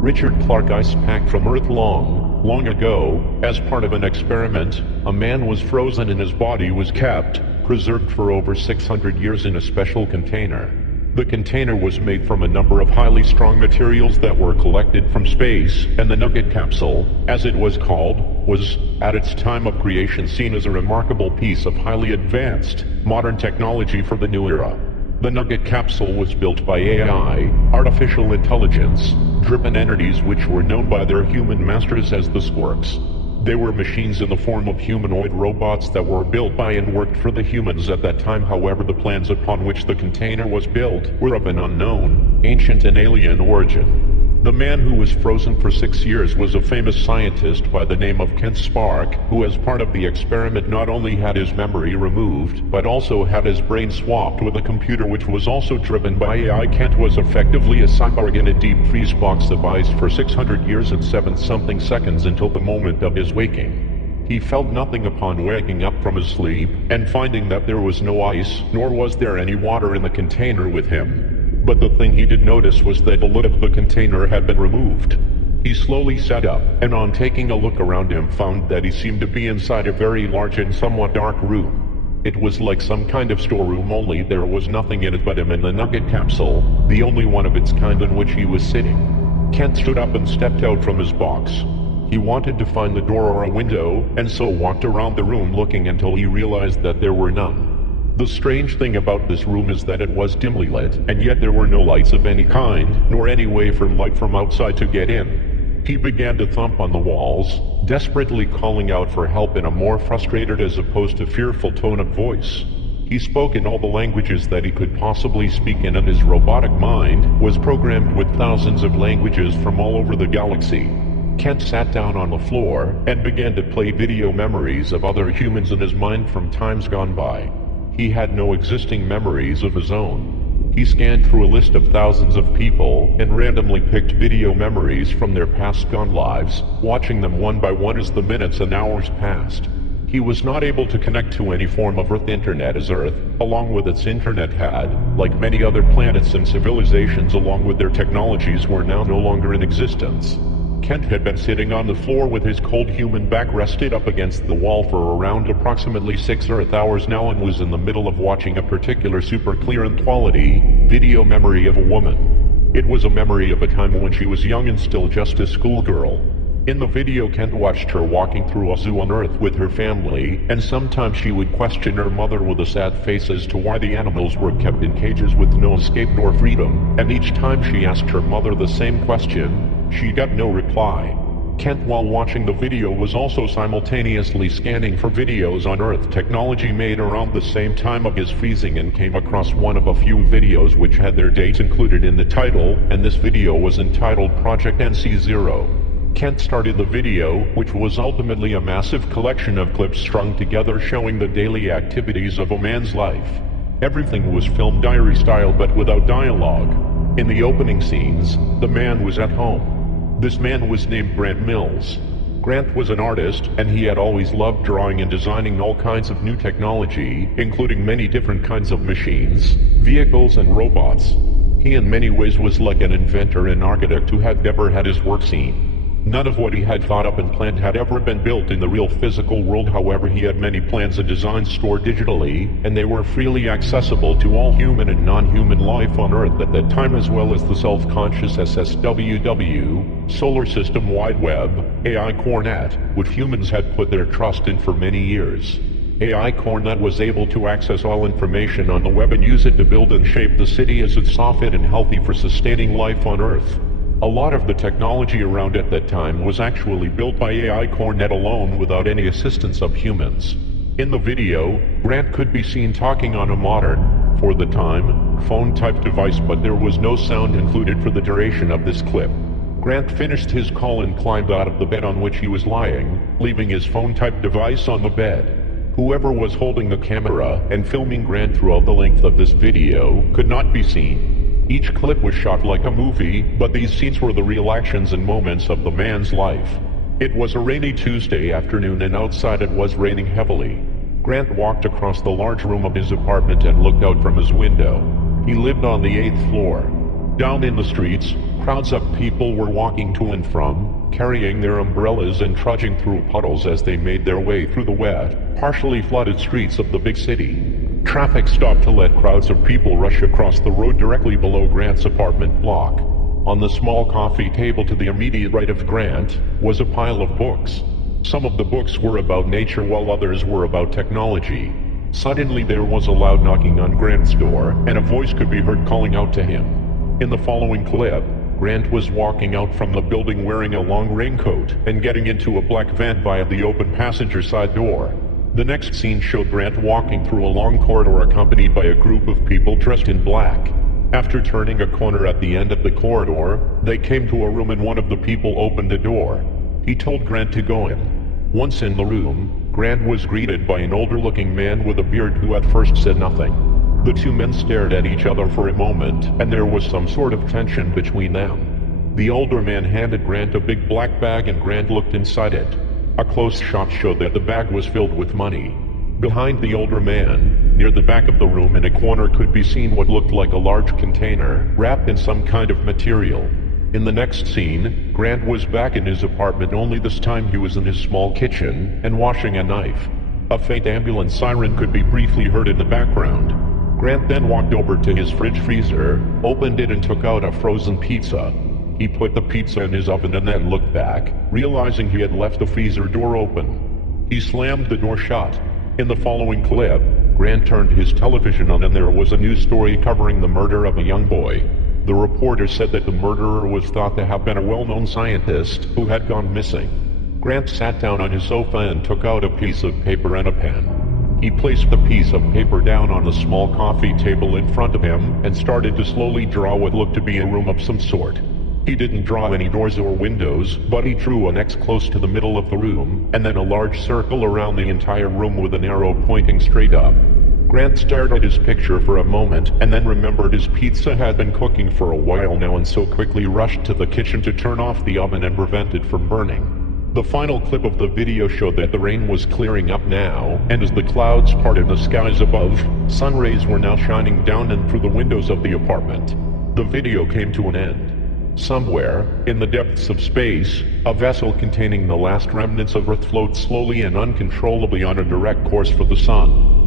Richard Clark ice pack from Earth long ago. As part of an experiment, a man was frozen and his body was kept, preserved for over 600 years in a special container. The container was made from a number of highly strong materials that were collected from space, and the Nugget capsule, as it was called, was, at its time of creation, seen as a remarkable piece of highly advanced, modern technology for the new era. The Nugget capsule was built by AI, artificial intelligence, driven entities which were known by their human masters as the Squirks. They were machines in the form of humanoid robots that were built by and worked for the humans at that time. However, the plans upon which the container was built were of an unknown, ancient and alien origin. The man who was frozen for 6 years was a famous scientist by the name of Kent Spark, who as part of the experiment not only had his memory removed, but also had his brain swapped with a computer which was also driven by AI. Kent was effectively a cyborg in a deep freeze box device for 600 years and 7-something seconds until the moment of his waking. He felt nothing upon waking up from his sleep, and finding that there was no ice, nor was there any water in the container with him. But the thing he did notice was that the lid of the container had been removed. He slowly sat up, and on taking a look around him found that he seemed to be inside a very large and somewhat dark room. It was like some kind of storeroom, only there was nothing in it but him and the Nugget capsule, the only one of its kind in which he was sitting. Kent stood up and stepped out from his box. He wanted to find the door or a window, and so walked around the room looking until he realized that there were none. The strange thing about this room is that it was dimly lit, and yet there were no lights of any kind, nor any way for light from outside to get in. He began to thump on the walls, desperately calling out for help in a more frustrated as opposed to fearful tone of voice. He spoke in all the languages that he could possibly speak in, and his robotic mind was programmed with thousands of languages from all over the galaxy. Kent sat down on the floor and began to play video memories of other humans in his mind from times gone by. He had no existing memories of his own. He scanned through a list of thousands of people and randomly picked video memories from their past gone lives, watching them one by one as the minutes and hours passed. He was not able to connect to any form of Earth internet, as Earth, along with its internet, had, like many other planets and civilizations along with their technologies, were now no longer in existence. Kent had been sitting on the floor with his cold human back rested up against the wall for around approximately 6 Earth hours now, and was in the middle of watching a particular super clear and quality video memory of a woman. It was a memory of a time when she was young and still just a schoolgirl. In the video, Kent watched her walking through a zoo on Earth with her family, and sometimes she would question her mother with a sad face as to why the animals were kept in cages with no escape nor freedom, and each time she asked her mother the same question, she got no reply. Kent, while watching the video, was also simultaneously scanning for videos on Earth technology made around the same time of his freezing, and came across one of a few videos which had their dates included in the title, and this video was entitled Project NC0. Kent started the video, which was ultimately a massive collection of clips strung together showing the daily activities of a man's life. Everything was filmed diary style but without dialogue. In the opening scenes, the man was at home. This man was named Grant Mills. Grant was an artist, and he had always loved drawing and designing all kinds of new technology, including many different kinds of machines, vehicles and robots. He in many ways was like an inventor and architect who had never had his work seen. None of what he had thought up and planned had ever been built in the real physical world. However, he had many plans and designs stored digitally, and they were freely accessible to all human and non-human life on Earth at that time, as well as the self-conscious SSWW, Solar System Wide Web, AI CoreNet, which humans had put their trust in for many years. AI CoreNet was able to access all information on the web and use it to build and shape the city as it saw fit and healthy for sustaining life on Earth. A lot of the technology around at that time was actually built by AI CoreNet alone without any assistance of humans. In the video, Grant could be seen talking on a modern, for the time, phone-type device, but there was no sound included for the duration of this clip. Grant finished his call and climbed out of the bed on which he was lying, leaving his phone-type device on the bed. Whoever was holding the camera and filming Grant throughout the length of this video could not be seen. Each clip was shot like a movie, but these scenes were the real actions and moments of the man's life. It was a rainy Tuesday afternoon, and outside it was raining heavily. Grant walked across the large room of his apartment and looked out from his window. He lived on the 8th floor. Down in the streets, Crowds of people were walking to and from, carrying their umbrellas and trudging through puddles as they made their way through the wet, partially flooded streets of the big city. Traffic stopped to let crowds of people rush across the road directly below Grant's apartment block. On the small coffee table to the immediate right of Grant was a pile of books. Some of the books were about nature while others were about technology. Suddenly there was a loud knocking on Grant's door, and a voice could be heard calling out to him. In the following clip, Grant was walking out from the building wearing a long raincoat and getting into a black van via the open passenger side door. The next scene showed Grant walking through a long corridor accompanied by a group of people dressed in black. After turning a corner at the end of the corridor, they came to a room and one of the people opened the door. He told Grant to go in. Once in the room, Grant was greeted by an older-looking man with a beard who at first said nothing. The two men stared at each other for a moment, and there was some sort of tension between them. The older man handed Grant a big black bag and Grant looked inside it. A close shot showed that the bag was filled with money. Behind the older man, near the back of the room in a corner could be seen what looked like a large container, wrapped in some kind of material. In the next scene, Grant was back in his apartment, only this time he was in his small kitchen, and washing a knife. A faint ambulance siren could be briefly heard in the background. Grant then walked over to his fridge freezer, opened it and took out a frozen pizza. He put the pizza in his oven and then looked back, realizing he had left the freezer door open. He slammed the door shut. In the following clip, Grant turned his television on and there was a news story covering the murder of a young boy. The reporter said that the murderer was thought to have been a well-known scientist who had gone missing. Grant sat down on his sofa and took out a piece of paper and a pen. He placed the piece of paper down on the small coffee table in front of him and started to slowly draw what looked to be a room of some sort. He didn't draw any doors or windows, but he drew an X close to the middle of the room, and then a large circle around the entire room with an arrow pointing straight up. Grant stared at his picture for a moment, and then remembered his pizza had been cooking for a while now and so quickly rushed to the kitchen to turn off the oven and prevent it from burning. The final clip of the video showed that the rain was clearing up now, and as the clouds parted the skies above, sun rays were now shining down and through the windows of the apartment. The video came to an end. Somewhere, in the depths of space, a vessel containing the last remnants of Earth floats slowly and uncontrollably on a direct course for the sun.